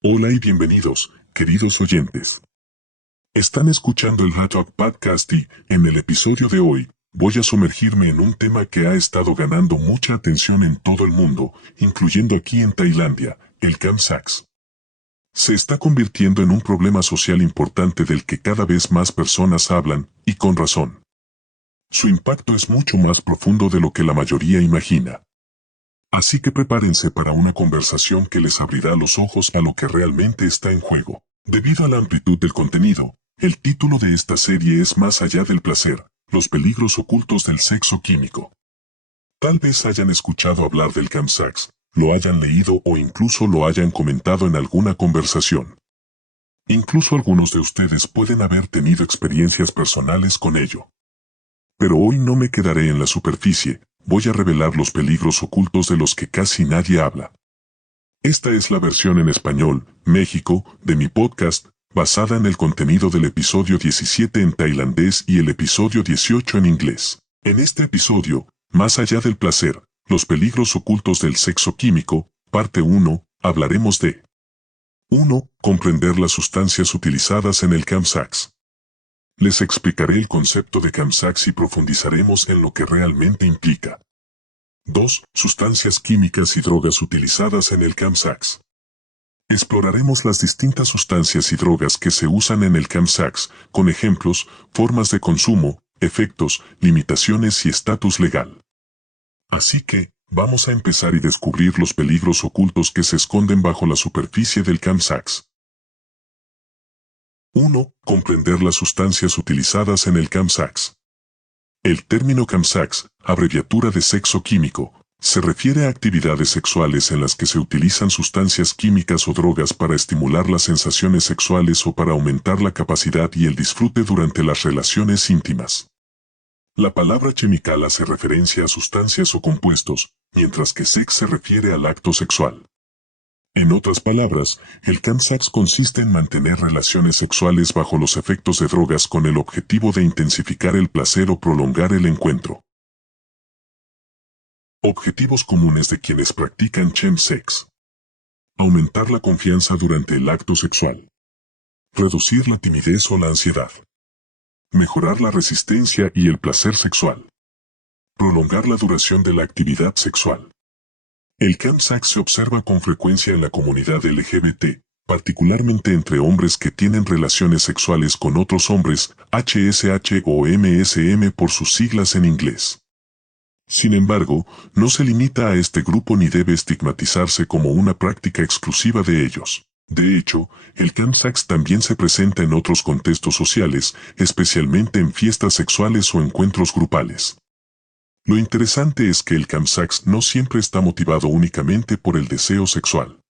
Hola y bienvenidos, queridos oyentes. Están escuchando el Hot Talk Podcast y, en el episodio de hoy, voy a sumergirme en un tema que ha estado ganando mucha atención en todo el mundo, incluyendo aquí en Tailandia, el chemsex. Se está convirtiendo en un problema social importante del que cada vez más personas hablan, y con razón. Su impacto es mucho más profundo de lo que la mayoría imagina. Así que prepárense para una conversación que les abrirá los ojos a lo que realmente está en juego. Debido a la amplitud del contenido, el título de esta serie es Más allá del placer, los peligros ocultos del sexo químico. Tal vez hayan escuchado hablar del chemsex, lo hayan leído o incluso lo hayan comentado en alguna conversación. Incluso algunos de ustedes pueden haber tenido experiencias personales con ello. Pero hoy no me quedaré en la superficie, voy a revelar los peligros ocultos de los que casi nadie habla. Esta es la versión en español, México, de mi podcast, basada en el contenido del episodio 17 en tailandés y el episodio 18 en inglés. En este episodio, Más allá del placer, los peligros ocultos del sexo químico, parte 1, hablaremos de 1. Comprender las sustancias utilizadas en el chemsex. Les explicaré el concepto de chemsex y profundizaremos en lo que realmente implica. 2. Sustancias químicas y drogas utilizadas en el chemsex. Exploraremos las distintas sustancias y drogas que se usan en el chemsex, con ejemplos, formas de consumo, efectos, limitaciones y estatus legal. Así que, vamos a empezar y descubrir los peligros ocultos que se esconden bajo la superficie del chemsex. 1. Comprender las sustancias utilizadas en el chemsex. El término chemsex, abreviatura de sexo químico, se refiere a actividades sexuales en las que se utilizan sustancias químicas o drogas para estimular las sensaciones sexuales o para aumentar la capacidad y el disfrute durante las relaciones íntimas. La palabra chemical hace referencia a sustancias o compuestos, mientras que sex se refiere al acto sexual. En otras palabras, el chemsex consiste en mantener relaciones sexuales bajo los efectos de drogas con el objetivo de intensificar el placer o prolongar el encuentro. Objetivos comunes de quienes practican chemsex. Aumentar la confianza durante el acto sexual. Reducir la timidez o la ansiedad. Mejorar la resistencia y el placer sexual. Prolongar la duración de la actividad sexual. El chemsex se observa con frecuencia en la comunidad LGBT, particularmente entre hombres que tienen relaciones sexuales con otros hombres, HSH o MSM por sus siglas en inglés. Sin embargo, no se limita a este grupo ni debe estigmatizarse como una práctica exclusiva de ellos. De hecho, el chemsex también se presenta en otros contextos sociales, especialmente en fiestas sexuales o encuentros grupales. Lo interesante es que el chemsex no siempre está motivado únicamente por el deseo sexual.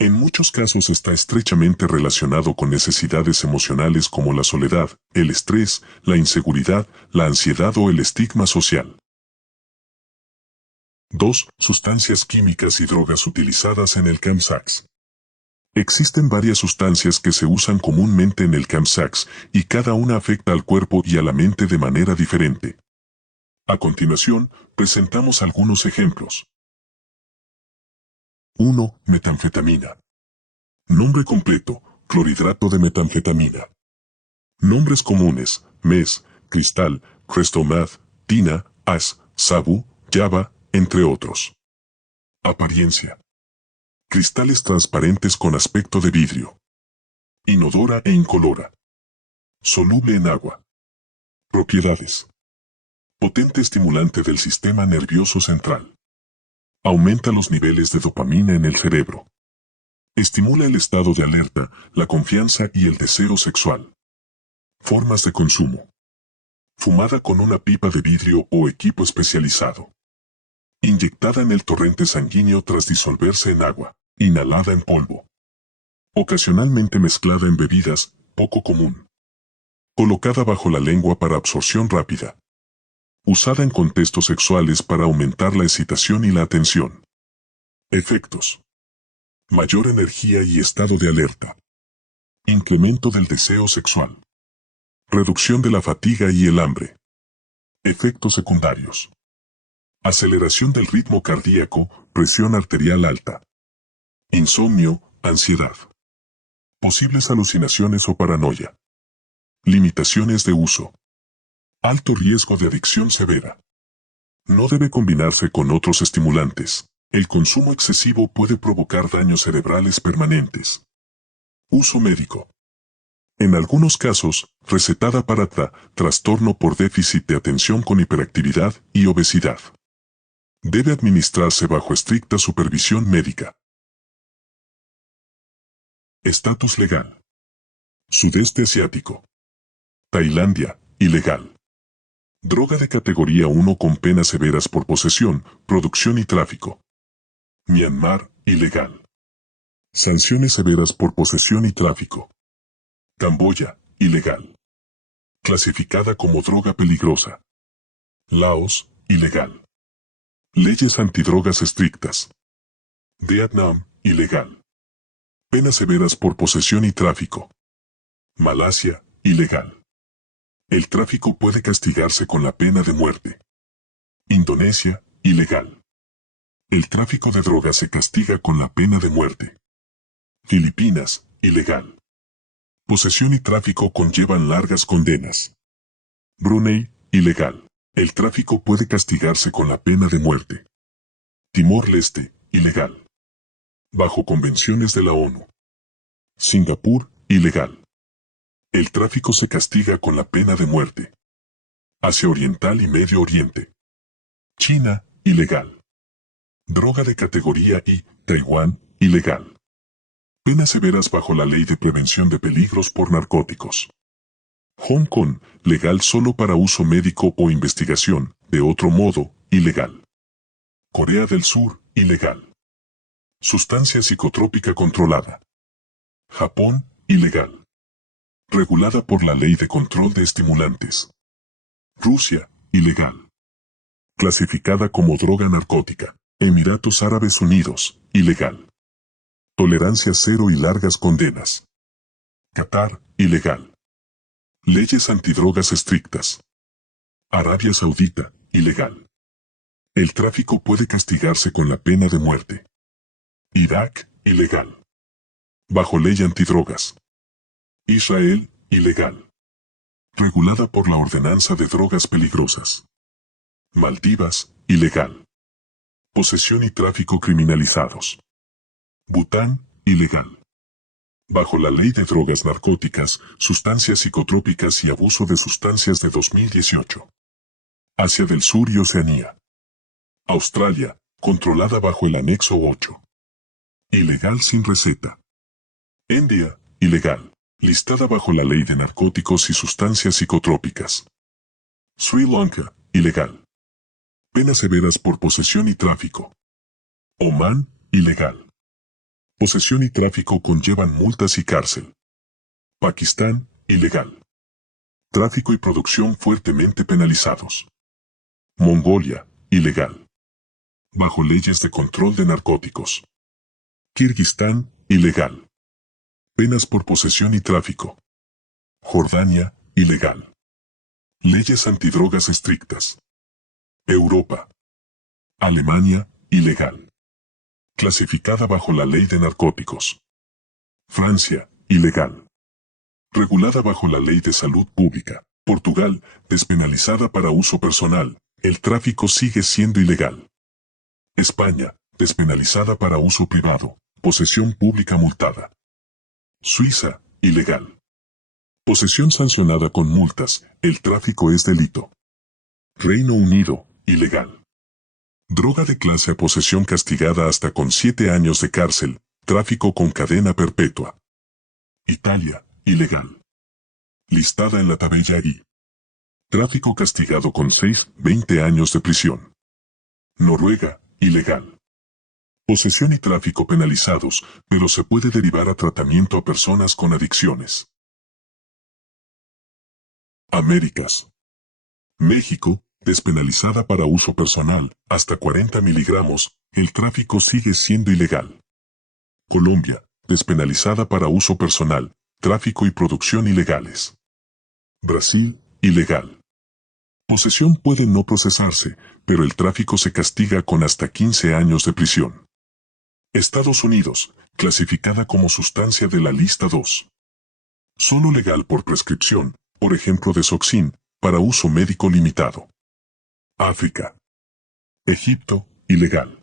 En muchos casos está estrechamente relacionado con necesidades emocionales como la soledad, el estrés, la inseguridad, la ansiedad o el estigma social. 2. Sustancias químicas y drogas utilizadas en el chemsex. Existen varias sustancias que se usan comúnmente en el chemsex, y cada una afecta al cuerpo y a la mente de manera diferente. A continuación, presentamos algunos ejemplos. 1. Metanfetamina. Nombre completo, clorhidrato de metanfetamina. Nombres comunes, mes, cristal, crystal meth, tina, as, sabu, java, entre otros. Apariencia. Cristales transparentes con aspecto de vidrio. Inodora e incolora. Soluble en agua. Propiedades. Potente estimulante del sistema nervioso central. Aumenta los niveles de dopamina en el cerebro. Estimula el estado de alerta, la confianza y el deseo sexual. Formas de consumo. Fumada con una pipa de vidrio o equipo especializado. Inyectada en el torrente sanguíneo tras disolverse en agua. Inhalada en polvo. Ocasionalmente mezclada en bebidas, poco común. Colocada bajo la lengua para absorción rápida. Usada en contextos sexuales para aumentar la excitación y la atención. Efectos. Mayor energía y estado de alerta. Incremento del deseo sexual. Reducción de la fatiga y el hambre. Efectos secundarios. Aceleración del ritmo cardíaco, presión arterial alta. Insomnio, ansiedad. Posibles alucinaciones o paranoia. Limitaciones de uso. Alto riesgo de adicción severa. No debe combinarse con otros estimulantes. El consumo excesivo puede provocar daños cerebrales permanentes. Uso médico. En algunos casos, recetada para trastorno por déficit de atención con hiperactividad y obesidad. Debe administrarse bajo estricta supervisión médica. Estatus legal. Sudeste asiático. Tailandia, ilegal. Droga de categoría 1 con penas severas por posesión, producción y tráfico. Myanmar, ilegal. Sanciones severas por posesión y tráfico. Camboya, ilegal. Clasificada como droga peligrosa. Laos, ilegal. Leyes antidrogas estrictas. Vietnam, ilegal. Penas severas por posesión y tráfico. Malasia, ilegal. El tráfico puede castigarse con la pena de muerte. Indonesia, ilegal. El tráfico de drogas se castiga con la pena de muerte. Filipinas, ilegal. Posesión y tráfico conllevan largas condenas. Brunei, ilegal. El tráfico puede castigarse con la pena de muerte. Timor-Leste, ilegal. Bajo convenciones de la ONU. Singapur, ilegal. El tráfico se castiga con la pena de muerte. Asia Oriental y Medio Oriente. China, ilegal. Droga de categoría I, Taiwán, ilegal. Penas severas bajo la Ley de Prevención de Peligros por Narcóticos. Hong Kong, legal solo para uso médico o investigación, de otro modo, ilegal. Corea del Sur, ilegal. Sustancia psicotrópica controlada. Japón, ilegal. Regulada por la Ley de Control de Estimulantes. Rusia, ilegal. Clasificada como droga narcótica. Emiratos Árabes Unidos, ilegal. Tolerancia cero y largas condenas. Qatar, ilegal. Leyes antidrogas estrictas. Arabia Saudita, ilegal. El tráfico puede castigarse con la pena de muerte. Irak, ilegal. Bajo ley antidrogas. Israel, ilegal. Regulada por la Ordenanza de Drogas Peligrosas. Maldivas, ilegal. Posesión y tráfico criminalizados. Bután, ilegal. Bajo la Ley de Drogas Narcóticas, Sustancias Psicotrópicas y Abuso de Sustancias de 2018. Asia del Sur y Oceanía. Australia, controlada bajo el Anexo 8. Ilegal sin receta. India, ilegal. Listada bajo la Ley de Narcóticos y Sustancias Psicotrópicas. Sri Lanka, ilegal. Penas severas por posesión y tráfico. Omán, ilegal. Posesión y tráfico conllevan multas y cárcel. Pakistán, ilegal. Tráfico y producción fuertemente penalizados. Mongolia, ilegal. Bajo leyes de control de narcóticos. Kirguistán, ilegal. Penas por posesión y tráfico. Jordania, ilegal. Leyes antidrogas estrictas. Europa. Alemania, ilegal. Clasificada bajo la Ley de Narcóticos. Francia, ilegal. Regulada bajo la Ley de Salud Pública. Portugal, despenalizada para uso personal. El tráfico sigue siendo ilegal. España, despenalizada para uso privado. Posesión pública multada. Suiza, ilegal. Posesión sancionada con multas. El tráfico es delito. Reino Unido, ilegal. Droga de clase A posesión castigada hasta con 7 años de cárcel, tráfico con cadena perpetua. Italia, ilegal. Listada en la tabella I. Tráfico castigado con 20 años de prisión. Noruega, ilegal. Posesión y tráfico penalizados, pero se puede derivar a tratamiento a personas con adicciones. Américas. México, despenalizada para uso personal, hasta 40 miligramos, el tráfico sigue siendo ilegal. Colombia, despenalizada para uso personal, tráfico y producción ilegales. Brasil, ilegal. Posesión puede no procesarse, pero el tráfico se castiga con hasta 15 años de prisión. Estados Unidos, clasificada como sustancia de la lista 2. Solo legal por prescripción, por ejemplo Desoxin, para uso médico limitado. África. Egipto, ilegal.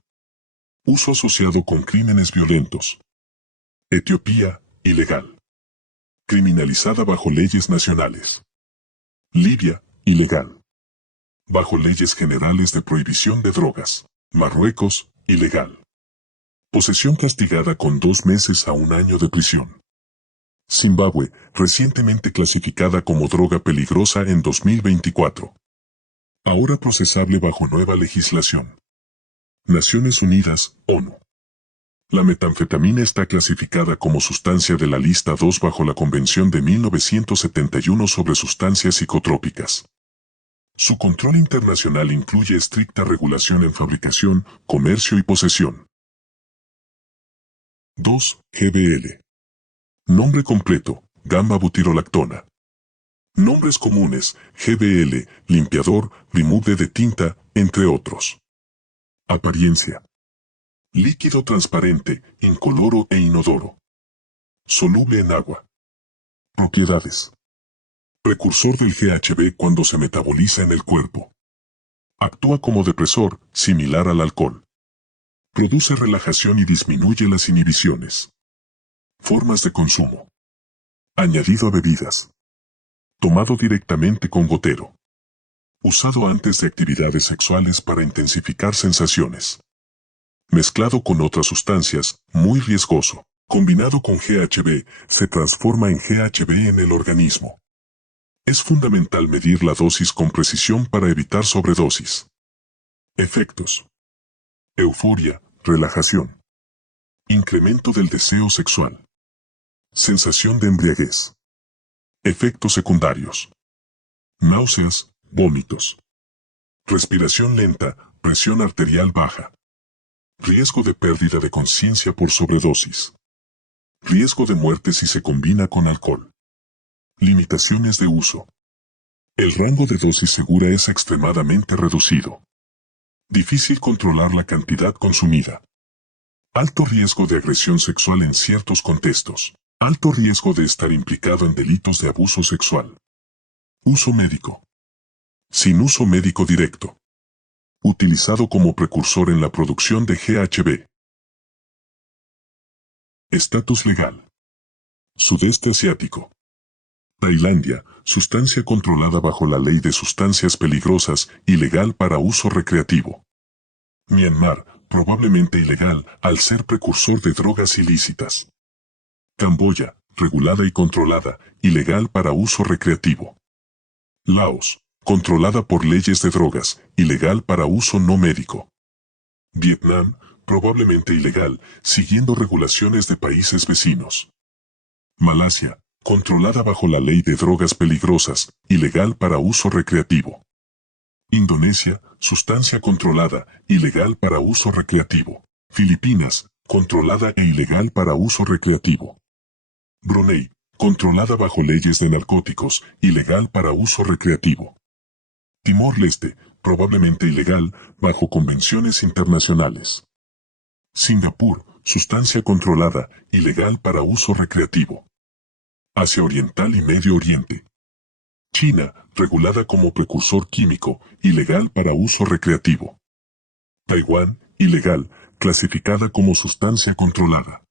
Uso asociado con crímenes violentos. Etiopía, ilegal. Criminalizada bajo leyes nacionales. Libia, ilegal. Bajo leyes generales de prohibición de drogas. Marruecos, ilegal. Posesión castigada con 2 meses a 1 año de prisión. Zimbabue, recientemente clasificada como droga peligrosa en 2024. Ahora procesable bajo nueva legislación. Naciones Unidas, ONU. La metanfetamina está clasificada como sustancia de la lista 2 bajo la Convención de 1971 sobre sustancias psicotrópicas. Su control internacional incluye estricta regulación en fabricación, comercio y posesión. 2. GBL. Nombre completo, gamba-butirolactona. Nombres comunes, GBL, limpiador, remover de tinta, entre otros. Apariencia. Líquido transparente, incoloro e inodoro. Soluble en agua. Propiedades. Precursor del GHB cuando se metaboliza en el cuerpo. Actúa como depresor, similar al alcohol. Produce relajación y disminuye las inhibiciones. Formas de consumo. Añadido a bebidas. Tomado directamente con gotero. Usado antes de actividades sexuales para intensificar sensaciones. Mezclado con otras sustancias, muy riesgoso. Combinado con GHB, se transforma en GHB en el organismo. Es fundamental medir la dosis con precisión para evitar sobredosis. Efectos. Euforia, relajación. Incremento del deseo sexual. Sensación de embriaguez. Efectos secundarios. Náuseas, vómitos. Respiración lenta, presión arterial baja. Riesgo de pérdida de conciencia por sobredosis. Riesgo de muerte si se combina con alcohol. Limitaciones de uso. El rango de dosis segura es extremadamente reducido. Difícil controlar la cantidad consumida. Alto riesgo de agresión sexual en ciertos contextos. Alto riesgo de estar implicado en delitos de abuso sexual. Uso médico. Sin uso médico directo. Utilizado como precursor en la producción de GHB. Estatus legal. Sudeste Asiático. Tailandia, sustancia controlada bajo la Ley de Sustancias Peligrosas, ilegal para uso recreativo. Myanmar, probablemente ilegal al ser precursor de drogas ilícitas. Camboya, regulada y controlada, ilegal para uso recreativo. Laos, controlada por leyes de drogas, ilegal para uso no médico. Vietnam, probablemente ilegal, siguiendo regulaciones de países vecinos. Malasia, controlada bajo la ley de drogas peligrosas, ilegal para uso recreativo. Indonesia, sustancia controlada, ilegal para uso recreativo. Filipinas, controlada e ilegal para uso recreativo. Brunei, controlada bajo leyes de narcóticos, ilegal para uso recreativo. Timor-Leste, probablemente ilegal, bajo convenciones internacionales. Singapur, sustancia controlada, ilegal para uso recreativo. Asia Oriental y Medio Oriente. China, regulada como precursor químico, ilegal para uso recreativo. Taiwán, ilegal, clasificada como sustancia controlada.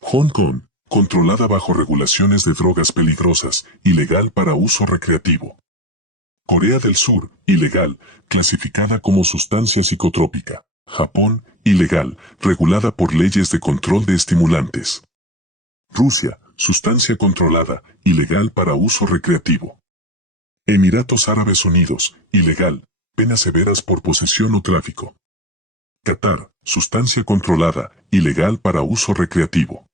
Hong Kong, controlada bajo regulaciones de drogas peligrosas, ilegal para uso recreativo. Corea del Sur, ilegal, clasificada como sustancia psicotrópica. Japón, ilegal, regulada por leyes de control de estimulantes. Rusia, sustancia controlada, ilegal para uso recreativo. Emiratos Árabes Unidos, ilegal, penas severas por posesión o tráfico. Qatar, sustancia controlada, ilegal para uso recreativo.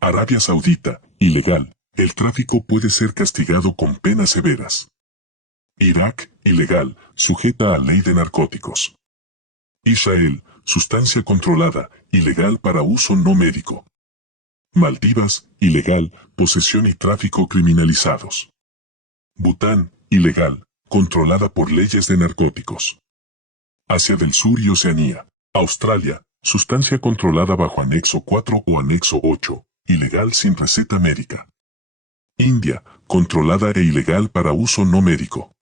Arabia Saudita, ilegal, el tráfico puede ser castigado con penas severas. Irak, ilegal, sujeta a ley de narcóticos. Israel, sustancia controlada, ilegal para uso no médico. Maldivas, ilegal, posesión y tráfico criminalizados. Bután, ilegal, controlada por leyes de narcóticos. Asia del Sur y Oceanía. Australia, Sustancia controlada bajo anexo 4 o anexo 8, ilegal sin receta médica. India, controlada e ilegal para uso no médico.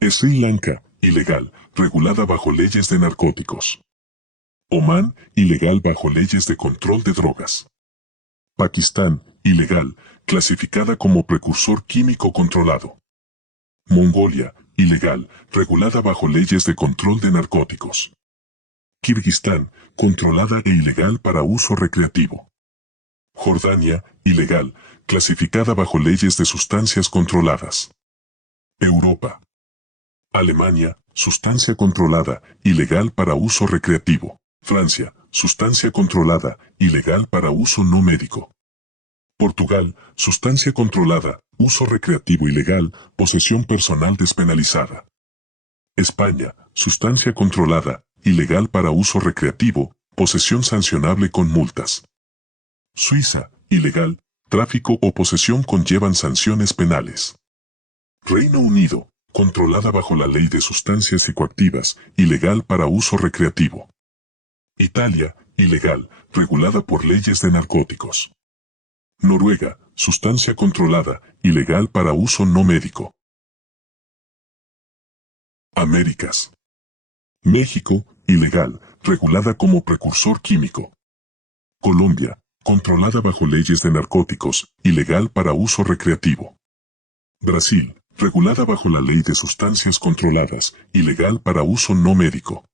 Sri Lanka, ilegal, regulada bajo leyes de narcóticos. Omán, ilegal bajo leyes de control de drogas. Pakistán, ilegal, clasificada como precursor químico controlado. Mongolia, ilegal, regulada bajo leyes de control de narcóticos. Kirguistán, controlada e ilegal para uso recreativo. Jordania, ilegal, clasificada bajo leyes de sustancias controladas. Europa. Alemania, sustancia controlada, ilegal para uso recreativo. Francia, sustancia controlada, ilegal para uso no médico. Portugal, sustancia controlada, uso recreativo ilegal, posesión personal despenalizada. España, sustancia controlada, ilegal para uso recreativo, posesión sancionable con multas. Suiza, ilegal, tráfico o posesión conllevan sanciones penales. Reino Unido, controlada bajo la ley de sustancias psicoactivas, ilegal para uso recreativo. Italia, ilegal, regulada por leyes de narcóticos. Noruega, sustancia controlada, ilegal para uso no médico. Américas. México, ilegal, regulada como precursor químico. Colombia, controlada bajo leyes de narcóticos, ilegal para uso recreativo. Brasil, regulada bajo la ley de sustancias controladas, ilegal para uso no médico.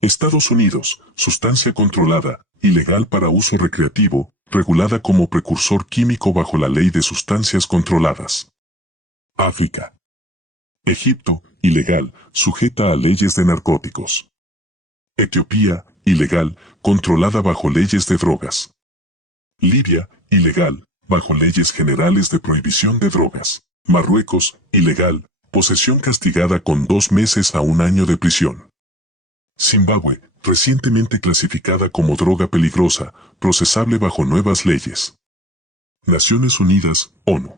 Estados Unidos, sustancia controlada, ilegal para uso recreativo, regulada como precursor químico bajo la ley de sustancias controladas. África. Egipto, ilegal, sujeta a leyes de narcóticos. Etiopía, ilegal, controlada bajo leyes de drogas. Libia, ilegal, bajo leyes generales de prohibición de drogas. Marruecos, ilegal, posesión castigada con 2 meses a 1 año de prisión. Zimbabue, recientemente clasificada como droga peligrosa, procesable bajo nuevas leyes. Naciones Unidas, ONU.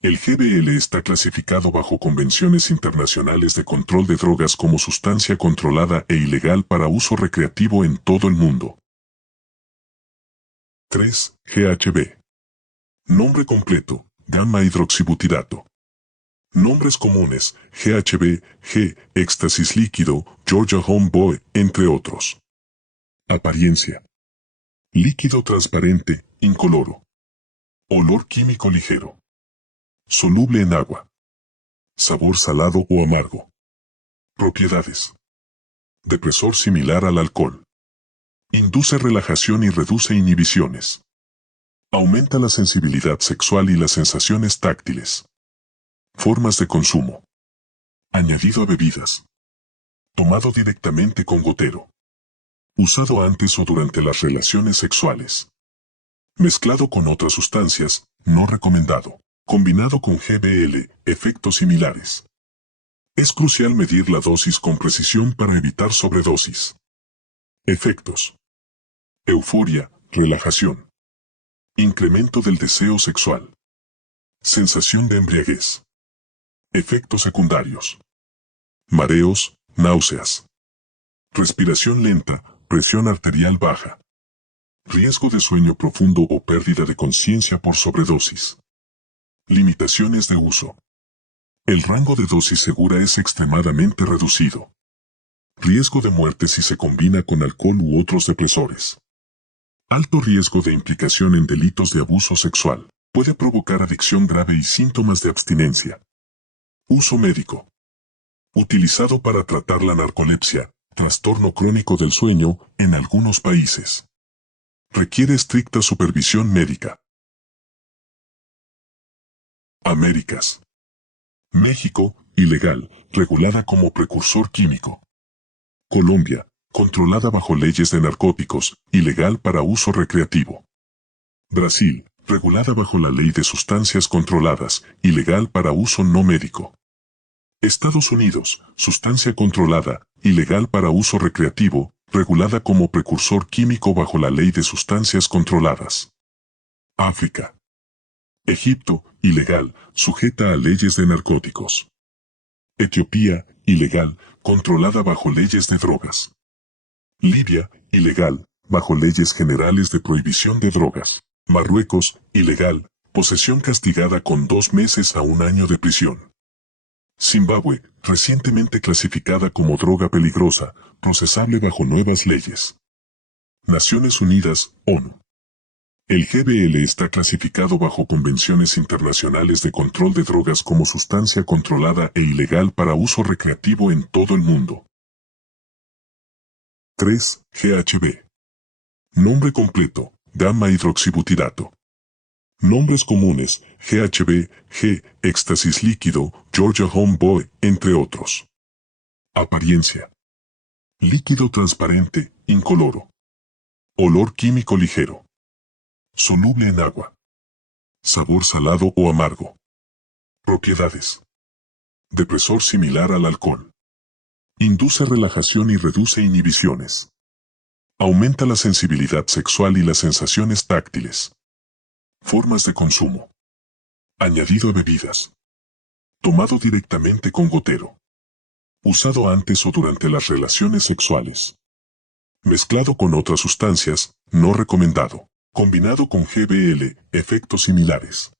El GBL está clasificado bajo convenciones internacionales de control de drogas como sustancia controlada e ilegal para uso recreativo en todo el mundo. 3. GHB. Nombre completo, gamma hidroxibutirato. Nombres comunes, GHB, G, éxtasis líquido, Georgia Homeboy, entre otros. Apariencia. Líquido transparente, incoloro. Olor químico ligero. Soluble en agua. Sabor salado o amargo. Propiedades. Depresor similar al alcohol. Induce relajación y reduce inhibiciones. Aumenta la sensibilidad sexual y las sensaciones táctiles. Formas de consumo. Añadido a bebidas. Tomado directamente con gotero. Usado antes o durante las relaciones sexuales. Mezclado con otras sustancias, no recomendado. Combinado con GBL, efectos similares. Es crucial medir la dosis con precisión para evitar sobredosis. Efectos. Euforia, relajación. Incremento del deseo sexual. Sensación de embriaguez. Efectos secundarios. Mareos, náuseas. Respiración lenta, presión arterial baja. Riesgo de sueño profundo o pérdida de conciencia por sobredosis. Limitaciones de uso. El rango de dosis segura es extremadamente reducido. Riesgo de muerte si se combina con alcohol u otros depresores. Alto riesgo de implicación en delitos de abuso sexual. Puede provocar adicción grave y síntomas de abstinencia. Uso médico. Utilizado para tratar la narcolepsia, trastorno crónico del sueño, en algunos países. Requiere estricta supervisión médica. Américas. México, ilegal, regulada como precursor químico. Colombia, controlada bajo leyes de narcóticos, ilegal para uso recreativo. Brasil, regulada bajo la ley de sustancias controladas, ilegal para uso no médico. Estados Unidos, sustancia controlada, ilegal para uso recreativo, regulada como precursor químico bajo la ley de sustancias controladas. África. Egipto, ilegal, sujeta a leyes de narcóticos. Etiopía, ilegal, controlada bajo leyes de drogas. Libia, ilegal, bajo leyes generales de prohibición de drogas. Marruecos, ilegal, posesión castigada con 2 meses a 1 año de prisión. Zimbabue, recientemente clasificada como droga peligrosa, procesable bajo nuevas leyes. Naciones Unidas, ONU. El GBL está clasificado bajo convenciones internacionales de control de drogas como sustancia controlada e ilegal para uso recreativo en todo el mundo. 3. GHB. Nombre completo, gamma hidroxibutirato. Nombres comunes, GHB, G, éxtasis líquido, Georgia Homeboy, entre otros. Apariencia. Líquido transparente, incoloro. Olor químico ligero. Soluble en agua. Sabor salado o amargo. Propiedades. Depresor similar al alcohol. Induce relajación y reduce inhibiciones. Aumenta la sensibilidad sexual y las sensaciones táctiles. Formas de consumo. Añadido a bebidas. Tomado directamente con gotero. Usado antes o durante las relaciones sexuales. Mezclado con otras sustancias, no recomendado. Combinado con GBL, efectos similares.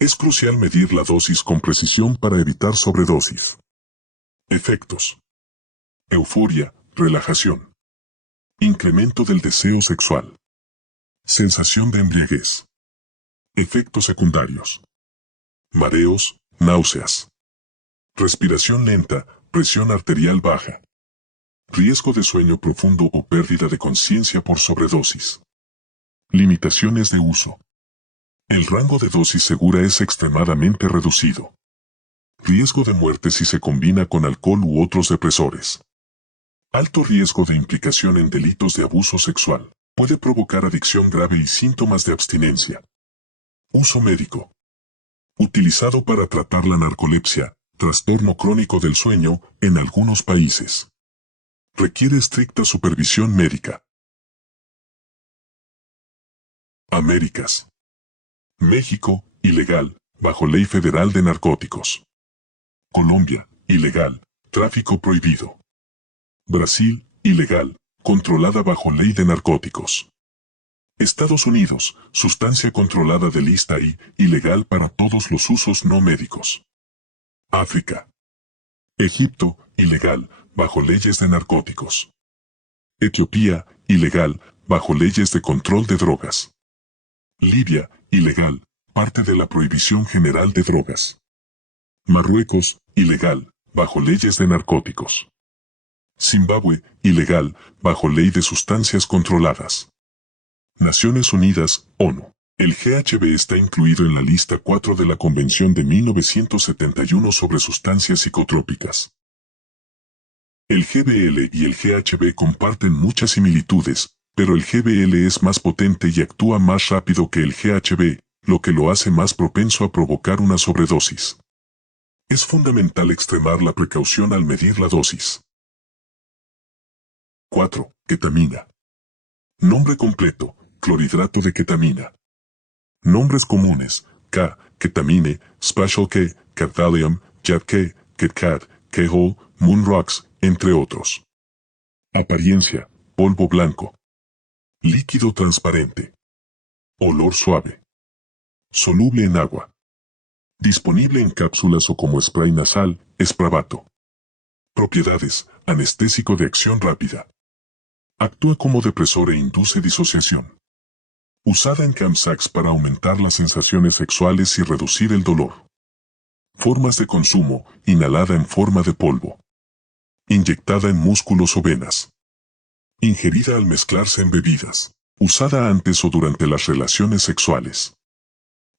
Es crucial medir la dosis con precisión para evitar sobredosis. Efectos. Euforia, relajación. Incremento del deseo sexual. Sensación de embriaguez. Efectos secundarios. Mareos, náuseas. Respiración lenta, presión arterial baja. Riesgo de sueño profundo o pérdida de conciencia por sobredosis. Limitaciones de uso. El rango de dosis segura es extremadamente reducido. Riesgo de muerte si se combina con alcohol u otros depresores. Alto riesgo de implicación en delitos de abuso sexual. Puede provocar adicción grave y síntomas de abstinencia. Uso médico. Utilizado para tratar la narcolepsia, trastorno crónico del sueño, en algunos países. Requiere estricta supervisión médica. Américas. México, ilegal, bajo ley federal de narcóticos. Colombia, ilegal, tráfico prohibido. Brasil, ilegal, controlada bajo ley de narcóticos. Estados Unidos, sustancia controlada de lista I, ilegal para todos los usos no médicos. África. Egipto, ilegal, bajo leyes de narcóticos. Etiopía, ilegal, bajo leyes de control de drogas. Libia, ilegal, parte de la prohibición general de drogas. Marruecos, ilegal, bajo leyes de narcóticos. Zimbabue, ilegal, bajo ley de sustancias controladas. Naciones Unidas, ONU. El GHB está incluido en la lista 4 de la Convención de 1971 sobre sustancias psicotrópicas. El GBL y el GHB comparten muchas similitudes, pero el GBL es más potente y actúa más rápido que el GHB, lo que lo hace más propenso a provocar una sobredosis. Es fundamental extremar la precaución al medir la dosis. 4. Ketamina. Nombre completo, clorhidrato de ketamina. Nombres comunes, K, ketamine, Special K, Cadvalium, Jet K, KitKat, K-Hole, Moon Rocks, entre otros. Apariencia, polvo blanco. Líquido transparente. Olor suave. Soluble en agua. Disponible en cápsulas o como spray nasal, Spravato. Propiedades, anestésico de acción rápida. Actúa como depresor e induce disociación. Usada en campsacks para aumentar las sensaciones sexuales y reducir el dolor. Formas de consumo, inhalada en forma de polvo. Inyectada en músculos o venas. Ingerida al mezclarse en bebidas. Usada antes o durante las relaciones sexuales.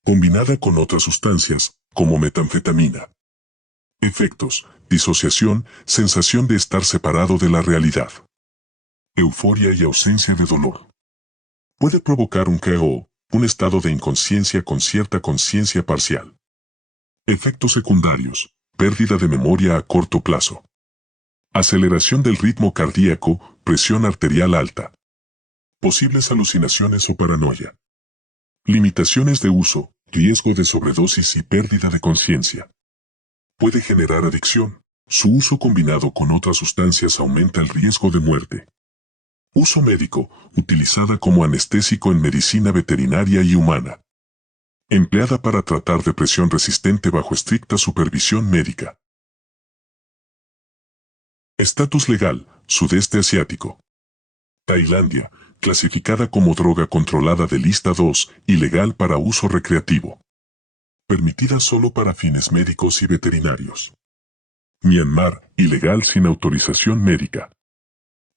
Combinada con otras sustancias, como metanfetamina. Efectos, disociación, sensación de estar separado de la realidad. Euforia y ausencia de dolor. Puede provocar un KO, un estado de inconsciencia con cierta conciencia parcial. Efectos secundarios, pérdida de memoria a corto plazo. Aceleración del ritmo cardíaco, presión arterial alta. Posibles alucinaciones o paranoia. Limitaciones de uso, riesgo de sobredosis y pérdida de conciencia. Puede generar adicción. Su uso combinado con otras sustancias aumenta el riesgo de muerte. Uso médico, utilizada como anestésico en medicina veterinaria y humana. Empleada para tratar depresión resistente bajo estricta supervisión médica. Estatus legal, Sudeste Asiático. Tailandia, clasificada como droga controlada de lista 2 y legal para uso recreativo. Permitida solo para fines médicos y veterinarios. Myanmar, ilegal sin autorización médica.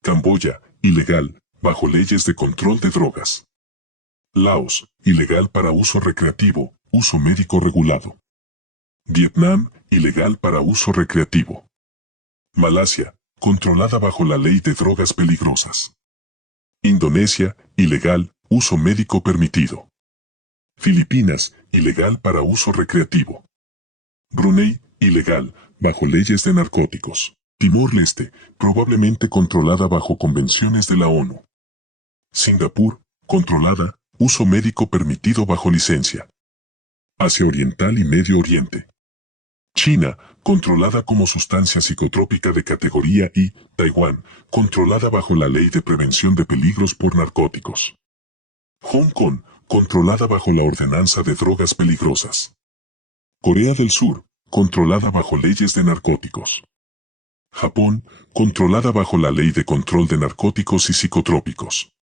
Camboya, ilegal, bajo leyes de control de drogas. Laos, ilegal para uso recreativo, uso médico regulado. Vietnam, ilegal para uso recreativo. Malasia, controlada bajo la ley de drogas peligrosas. Indonesia, ilegal, uso médico permitido. Filipinas, ilegal para uso recreativo. Brunei, ilegal, bajo leyes de narcóticos. Timor-Leste, probablemente controlada bajo convenciones de la ONU. Singapur, controlada, uso médico permitido bajo licencia. Asia Oriental y Medio Oriente. China, controlada como sustancia psicotrópica de categoría I. Taiwán, controlada bajo la Ley de Prevención de Peligros por Narcóticos. Hong Kong, controlada bajo la Ordenanza de Drogas Peligrosas. Corea del Sur, controlada bajo leyes de narcóticos. Japón, controlada bajo la Ley de Control de Narcóticos y Psicotrópicos.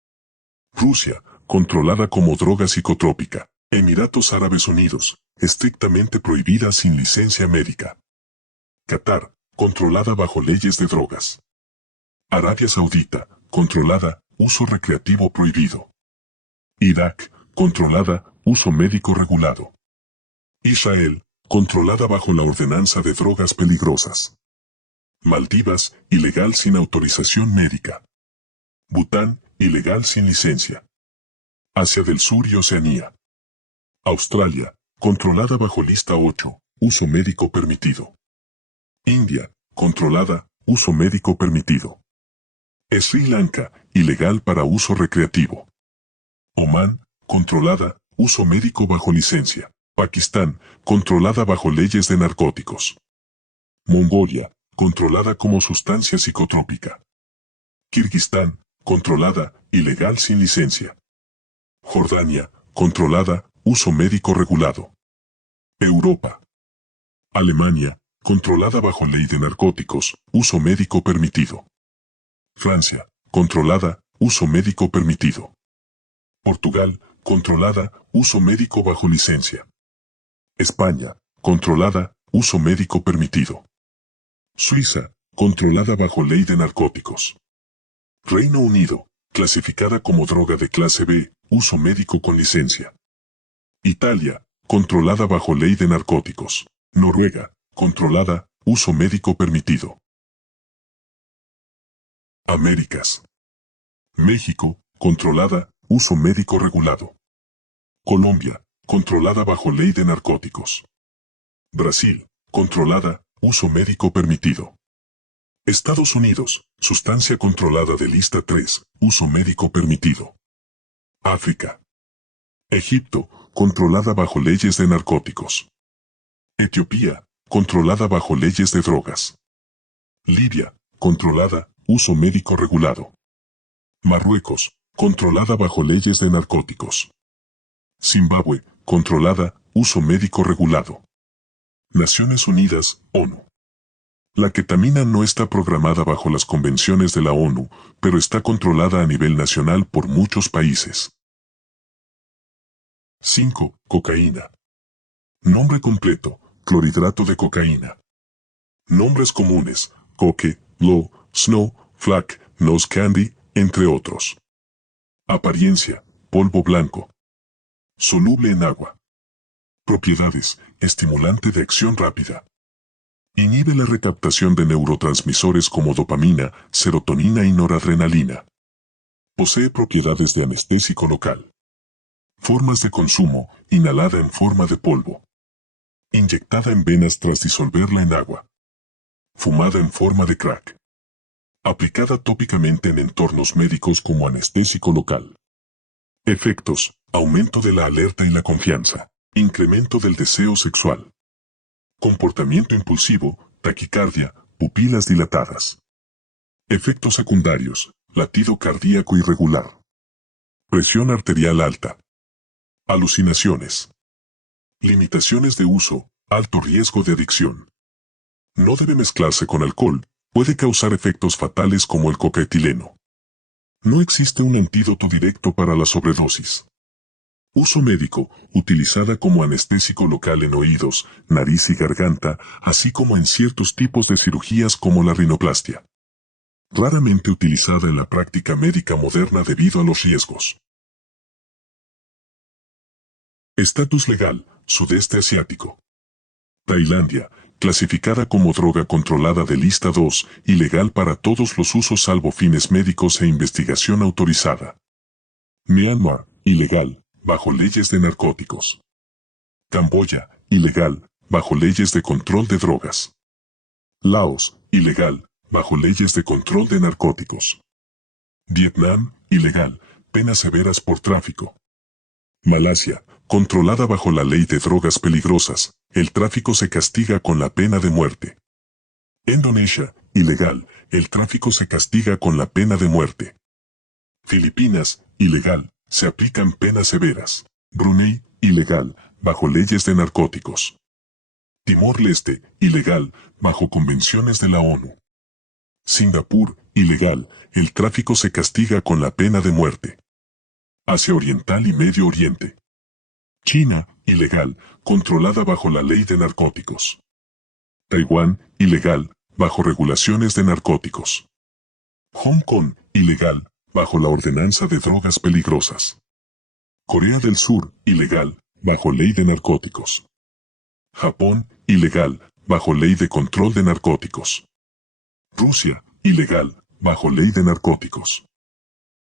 Rusia, controlada como droga psicotrópica. Emiratos Árabes Unidos, estrictamente prohibida sin licencia médica. Qatar, controlada bajo leyes de drogas. Arabia Saudita, controlada, uso recreativo prohibido. Irak, controlada, uso médico regulado. Israel, controlada bajo la ordenanza de drogas peligrosas. Maldivas, ilegal sin autorización médica. Bután, ilegal sin licencia. Asia del Sur y Oceanía. Australia, controlada bajo lista 8, uso médico permitido. India, controlada, uso médico permitido. Sri Lanka, ilegal para uso recreativo. Omán, controlada, uso médico bajo licencia. Pakistán, controlada bajo leyes de narcóticos. Mongolia, controlada como sustancia psicotrópica. Kirguistán, controlada, ilegal sin licencia. Jordania, controlada, uso médico regulado. Europa. Alemania, controlada bajo ley de narcóticos, uso médico permitido. Francia, controlada, uso médico permitido. Portugal, controlada, uso médico bajo licencia. España, controlada, uso médico permitido. Suiza, controlada bajo ley de narcóticos. Reino Unido, clasificada como droga de clase B, uso médico con licencia. Italia, controlada bajo ley de narcóticos. Noruega, controlada, uso médico permitido. Américas. México, controlada, uso médico regulado. Colombia, controlada bajo ley de narcóticos. Brasil, controlada, uso médico permitido. Estados Unidos, sustancia controlada de lista 3, uso médico permitido. África. Egipto, controlada bajo leyes de narcóticos. Etiopía, controlada bajo leyes de drogas. Libia, controlada, uso médico regulado. Marruecos, controlada bajo leyes de narcóticos. Zimbabue, controlada, uso médico regulado. Naciones Unidas, ONU. La ketamina no está programada bajo las convenciones de la ONU, pero está controlada a nivel nacional por muchos países. 5. Cocaína. Nombre completo, clorhidrato de cocaína. Nombres comunes, coque, blow, snow, flak, nose candy, entre otros. Apariencia, polvo blanco. Soluble en agua. Propiedades, estimulante de acción rápida. Inhibe la recaptación de neurotransmisores como dopamina, serotonina y noradrenalina. Posee propiedades de anestésico local. Formas de consumo, inhalada en forma de polvo. Inyectada en venas tras disolverla en agua. Fumada en forma de crack. Aplicada tópicamente en entornos médicos como anestésico local. Efectos, aumento de la alerta y la confianza. Incremento del deseo sexual. Comportamiento impulsivo, taquicardia, pupilas dilatadas. Efectos secundarios, latido cardíaco irregular, presión arterial alta, alucinaciones, limitaciones de uso, alto riesgo de adicción. No debe mezclarse con alcohol, puede causar efectos fatales como el cocaetileno. No existe un antídoto directo para la sobredosis. Uso médico, utilizada como anestésico local en oídos, nariz y garganta, así como en ciertos tipos de cirugías como la rinoplastia. Raramente utilizada en la práctica médica moderna debido a los riesgos. Estatus legal, Sudeste Asiático. Tailandia, clasificada como droga controlada de lista 2, ilegal para todos los usos salvo fines médicos e investigación autorizada. Myanmar, ilegal, bajo leyes de narcóticos. Camboya, ilegal, bajo leyes de control de drogas. Laos, ilegal, bajo leyes de control de narcóticos. Vietnam, ilegal, penas severas por tráfico. Malasia, controlada bajo la ley de drogas peligrosas, el tráfico se castiga con la pena de muerte. Indonesia, ilegal, el tráfico se castiga con la pena de muerte. Filipinas, ilegal, se aplican penas severas. Brunei, ilegal, bajo leyes de narcóticos. Timor-Leste, ilegal, bajo convenciones de la ONU. Singapur, ilegal, el tráfico se castiga con la pena de muerte. Asia Oriental y Medio Oriente. China, ilegal, controlada bajo la ley de narcóticos. Taiwán, ilegal, bajo regulaciones de narcóticos. Hong Kong, ilegal, bajo la ordenanza de drogas peligrosas. Corea del Sur, ilegal, bajo ley de narcóticos. Japón, ilegal, bajo ley de control de narcóticos. Rusia, ilegal, bajo ley de narcóticos.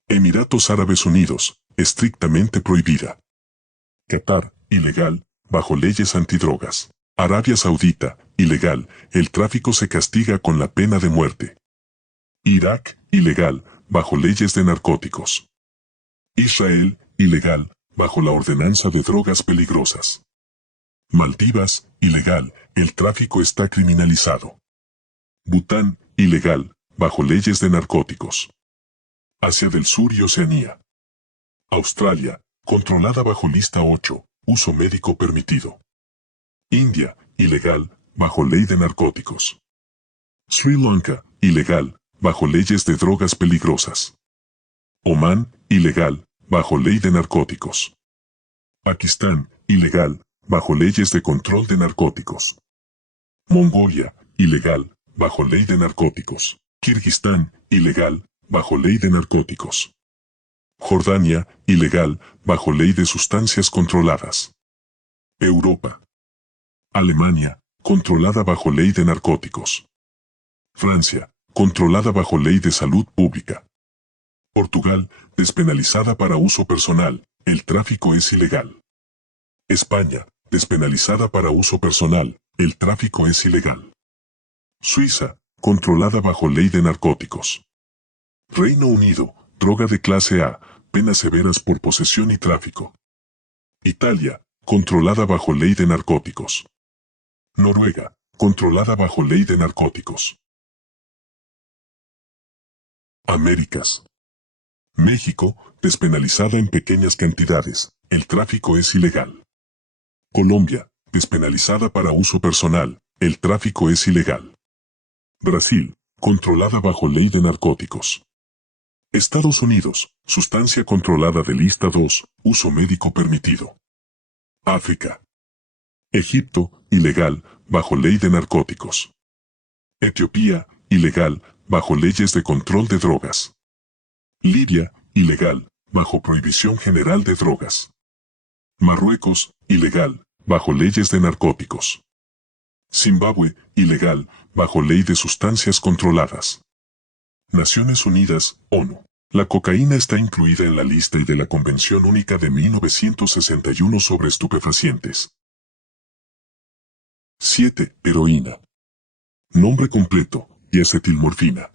Emiratos Árabes Unidos, estrictamente prohibida. Qatar, ilegal, bajo leyes antidrogas. Arabia Saudita, ilegal, el tráfico se castiga con la pena de muerte. Irak, ilegal, bajo leyes de narcóticos. Israel, ilegal, bajo la ordenanza de drogas peligrosas. Maldivas, ilegal, el tráfico está criminalizado. Bután, ilegal, bajo leyes de narcóticos. Asia del Sur y Oceanía. Australia, controlada bajo lista 8, uso médico permitido. India, ilegal, bajo ley de narcóticos. Sri Lanka, ilegal, bajo leyes de drogas peligrosas. Omán, ilegal, bajo ley de narcóticos. Pakistán, ilegal, bajo leyes de control de narcóticos. Mongolia, ilegal, bajo ley de narcóticos. Kirguistán, ilegal, bajo ley de narcóticos. Jordania, ilegal, bajo ley de sustancias controladas. Europa. Alemania, controlada bajo ley de narcóticos. Francia, controlada bajo ley de salud pública. Portugal, despenalizada para uso personal, el tráfico es ilegal. España, despenalizada para uso personal, el tráfico es ilegal. Suiza, controlada bajo ley de narcóticos. Reino Unido, droga de clase A, penas severas por posesión y tráfico. Italia, controlada bajo ley de narcóticos. Noruega, controlada bajo ley de narcóticos. Américas. México, despenalizada en pequeñas cantidades, el tráfico es ilegal. Colombia, despenalizada para uso personal, el tráfico es ilegal. Brasil, controlada bajo ley de narcóticos. Estados Unidos, sustancia controlada de lista 2, uso médico permitido. África. Egipto, ilegal, bajo ley de narcóticos. Etiopía, ilegal, bajo leyes de control de drogas. Libia, ilegal, bajo prohibición general de drogas. Marruecos, ilegal, bajo leyes de narcóticos. Zimbabue, ilegal, bajo ley de sustancias controladas. Naciones Unidas, ONU. La cocaína está incluida en la lista y de la Convención Única de 1961 sobre estupefacientes. 7. Heroína. Nombre completo, diacetilmorfina.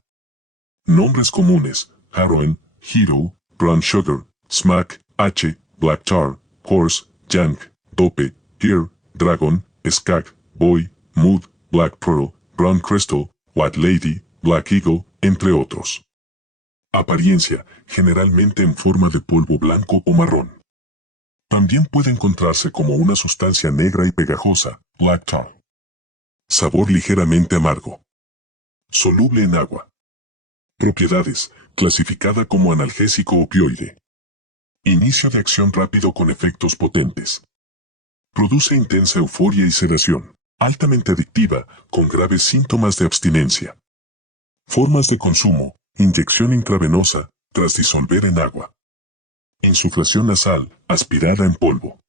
Nombres comunes, heroin, hero, brown sugar, smack, H, black tar, horse, yank, dope, deer, dragon, skag, boy, mood, black pearl, brown crystal, white lady, black eagle, entre otros. Apariencia, generalmente en forma de polvo blanco o marrón. También puede encontrarse como una sustancia negra y pegajosa, black tar. Sabor ligeramente amargo. Soluble en agua. Propiedades, clasificada como analgésico opioide. Inicio de acción rápido con efectos potentes. Produce intensa euforia y sedación. Altamente adictiva, con graves síntomas de abstinencia. Formas de consumo, inyección intravenosa, tras disolver en agua. Insuflación nasal, aspirada en polvo.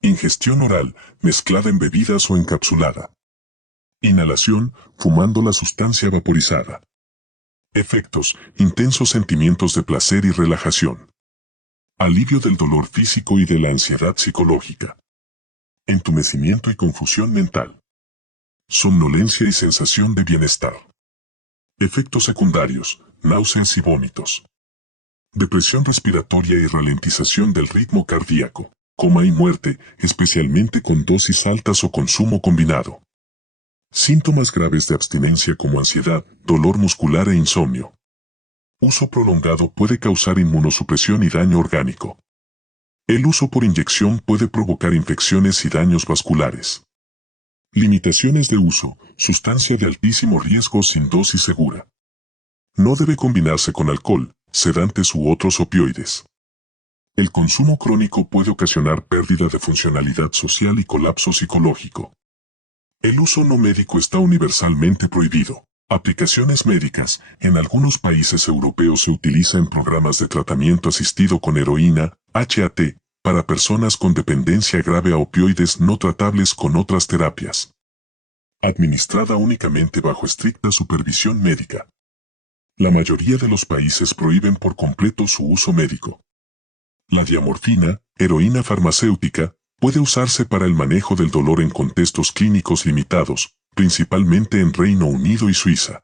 Ingestión oral, mezclada en bebidas o encapsulada. Inhalación, fumando la sustancia vaporizada. Efectos, intensos sentimientos de placer y relajación. Alivio del dolor físico y de la ansiedad psicológica. Entumecimiento y confusión mental. Somnolencia y sensación de bienestar. Efectos secundarios, náuseas y vómitos. Depresión respiratoria y ralentización del ritmo cardíaco. Coma y muerte, especialmente con dosis altas o consumo combinado. Síntomas graves de abstinencia como ansiedad, dolor muscular e insomnio. Uso prolongado puede causar inmunosupresión y daño orgánico. El uso por inyección puede provocar infecciones y daños vasculares. Limitaciones de uso, sustancia de altísimo riesgo sin dosis segura. No debe combinarse con alcohol, sedantes u otros opioides. El consumo crónico puede ocasionar pérdida de funcionalidad social y colapso psicológico. El uso no médico está universalmente prohibido. Aplicaciones médicas, en algunos países europeos se utiliza en programas de tratamiento asistido con heroína, HAT, para personas con dependencia grave a opioides no tratables con otras terapias. Administrada únicamente bajo estricta supervisión médica. La mayoría de los países prohíben por completo su uso médico. La diamorfina, heroína farmacéutica, puede usarse para el manejo del dolor en contextos clínicos limitados, principalmente en Reino Unido y Suiza.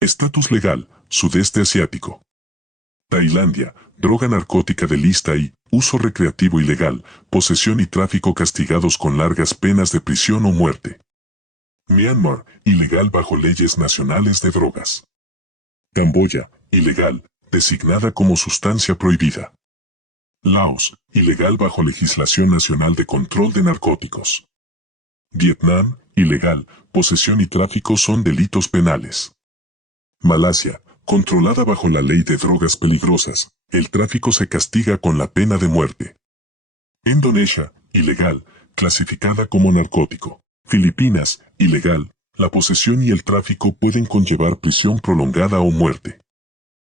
Estatus legal, Sudeste Asiático. Tailandia, droga narcótica de lista y, uso recreativo ilegal, posesión y tráfico castigados con largas penas de prisión o muerte. Myanmar, ilegal bajo leyes nacionales de drogas. Camboya, ilegal, designada como sustancia prohibida. Laos, ilegal bajo legislación nacional de control de narcóticos. Vietnam, ilegal, posesión y tráfico son delitos penales. Malasia, controlada bajo la ley de drogas peligrosas, el tráfico se castiga con la pena de muerte. Indonesia, ilegal, clasificada como narcótico. Filipinas, ilegal, la posesión y el tráfico pueden conllevar prisión prolongada o muerte.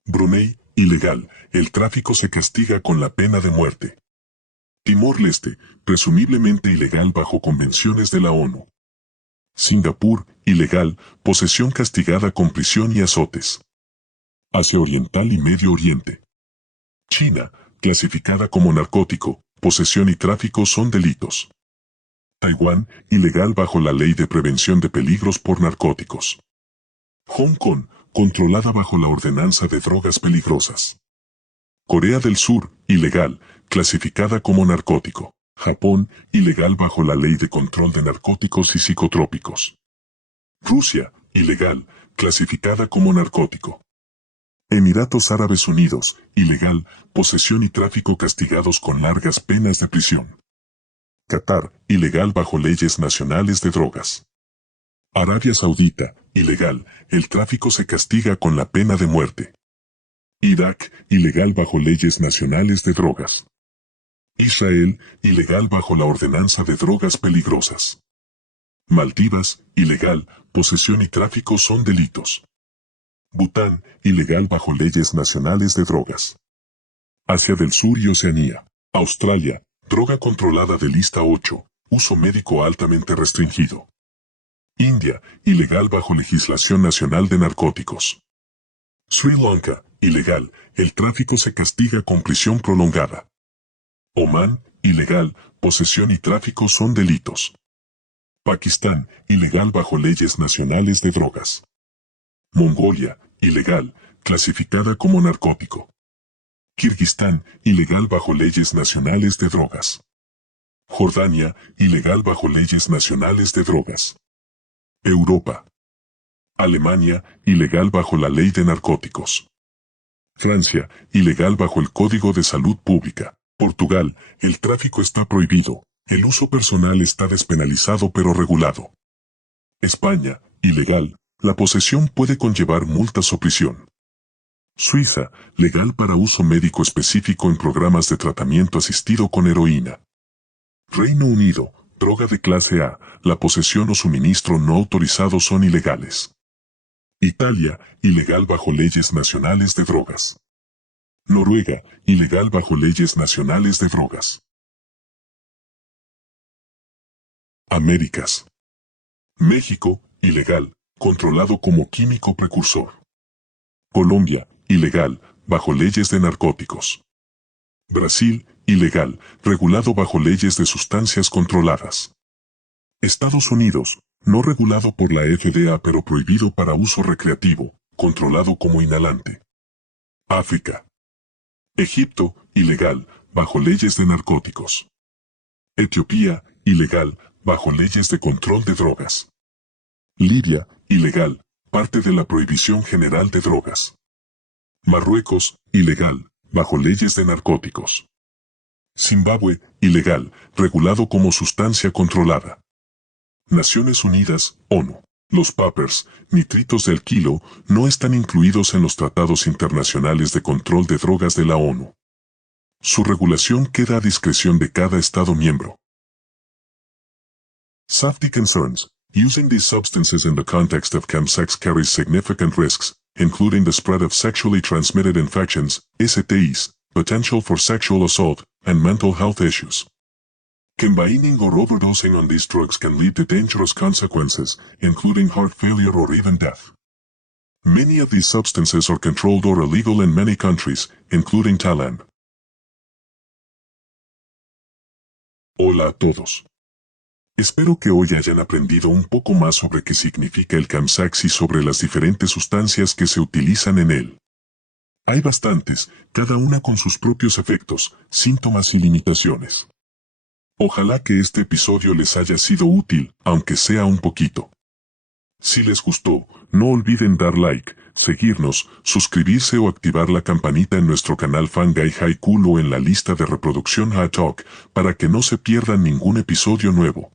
Brunei, ilegal, el tráfico se castiga con la pena de muerte. Timor-Leste, presumiblemente ilegal bajo convenciones de la ONU. Singapur, ilegal, posesión castigada con prisión y azotes. Asia Oriental y Medio Oriente. China, clasificada como narcótico, posesión y tráfico son delitos. Taiwán, ilegal bajo la Ley de Prevención de Peligros por Narcóticos. Hong Kong, controlada bajo la Ordenanza de Drogas Peligrosas. Corea del Sur, ilegal, clasificada como narcótico. Japón, ilegal bajo la Ley de Control de Narcóticos y Psicotrópicos. Rusia, ilegal, clasificada como narcótico. Emiratos Árabes Unidos, ilegal, posesión y tráfico castigados con largas penas de prisión. Qatar, ilegal bajo leyes nacionales de drogas. Arabia Saudita, ilegal, el tráfico se castiga con la pena de muerte. Irak, ilegal bajo leyes nacionales de drogas. Israel, ilegal bajo la ordenanza de drogas peligrosas. Maldivas, ilegal, posesión y tráfico son delitos. Bután, ilegal bajo leyes nacionales de drogas. Asia del Sur y Oceanía. Australia, droga controlada de lista 8, uso médico altamente restringido. India, ilegal bajo legislación nacional de narcóticos. Sri Lanka, ilegal, el tráfico se castiga con prisión prolongada. Omán, ilegal, posesión y tráfico son delitos. Pakistán, ilegal bajo leyes nacionales de drogas. Mongolia, ilegal, clasificada como narcótico. Kirguistán, ilegal bajo leyes nacionales de drogas. Jordania, ilegal bajo leyes nacionales de drogas. Europa. Alemania, ilegal bajo la ley de narcóticos. Francia, ilegal bajo el Código de Salud Pública. Portugal, el tráfico está prohibido. El uso personal está despenalizado pero regulado. España, ilegal. La posesión puede conllevar multas o prisión. Suiza, legal para uso médico específico en programas de tratamiento asistido con heroína. Reino Unido, droga de clase A, la posesión o suministro no autorizado son ilegales. Italia, ilegal bajo leyes nacionales de drogas. Noruega, ilegal bajo leyes nacionales de drogas. Américas. México, ilegal, controlado como químico precursor. Colombia, ilegal, bajo leyes de narcóticos. Brasil, ilegal, regulado bajo leyes de sustancias controladas. Estados Unidos, no regulado por la FDA pero prohibido para uso recreativo, controlado como inhalante. África. Egipto, ilegal, bajo leyes de narcóticos. Etiopía, ilegal, bajo leyes de control de drogas. Libia, ilegal, parte de la prohibición general de drogas. Marruecos, ilegal, bajo leyes de narcóticos. Zimbabue, ilegal, regulado como sustancia controlada. Naciones Unidas, ONU. Los papers, nitritos de alquilo, no están incluidos en los tratados internacionales de control de drogas de la ONU. Su regulación queda a discreción de cada Estado miembro. Safety concerns. Using these substances in the context of chemsex carries significant risks, including the spread of sexually transmitted infections, STIs, potential for sexual assault, and mental health issues. Combining or overdosing on these drugs can lead to dangerous consequences, including heart failure or even death. Many of these substances are controlled or illegal in many countries, including Thailand. Hola a todos. Espero que hoy hayan aprendido un poco más sobre qué significa el chemsex y sobre las diferentes sustancias que se utilizan en él. Hay bastantes, cada una con sus propios efectos, síntomas y limitaciones. Ojalá que este episodio les haya sido útil, aunque sea un poquito. Si les gustó, no olviden dar like, seguirnos, suscribirse o activar la campanita en nuestro canal Fangai Haiku o en la lista de reproducción HaTalk para que no se pierdan ningún episodio nuevo.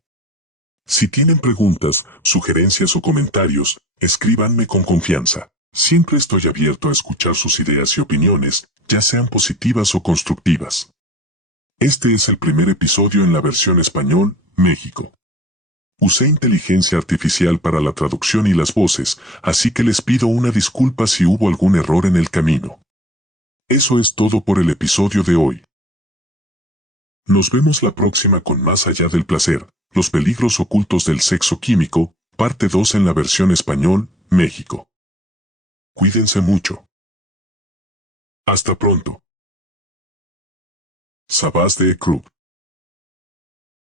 Si tienen preguntas, sugerencias o comentarios, escríbanme con confianza. Siempre estoy abierto a escuchar sus ideas y opiniones, ya sean positivas o constructivas. Este es el primer episodio en la versión español, México. Usé inteligencia artificial para la traducción y las voces, así que les pido una disculpa si hubo algún error en el camino. Eso es todo por el episodio de hoy. Nos vemos la próxima con Más allá del placer, los peligros ocultos del sexo químico, parte 2 en la versión español, México. Cuídense mucho. Hasta pronto. Sabás de Cruz.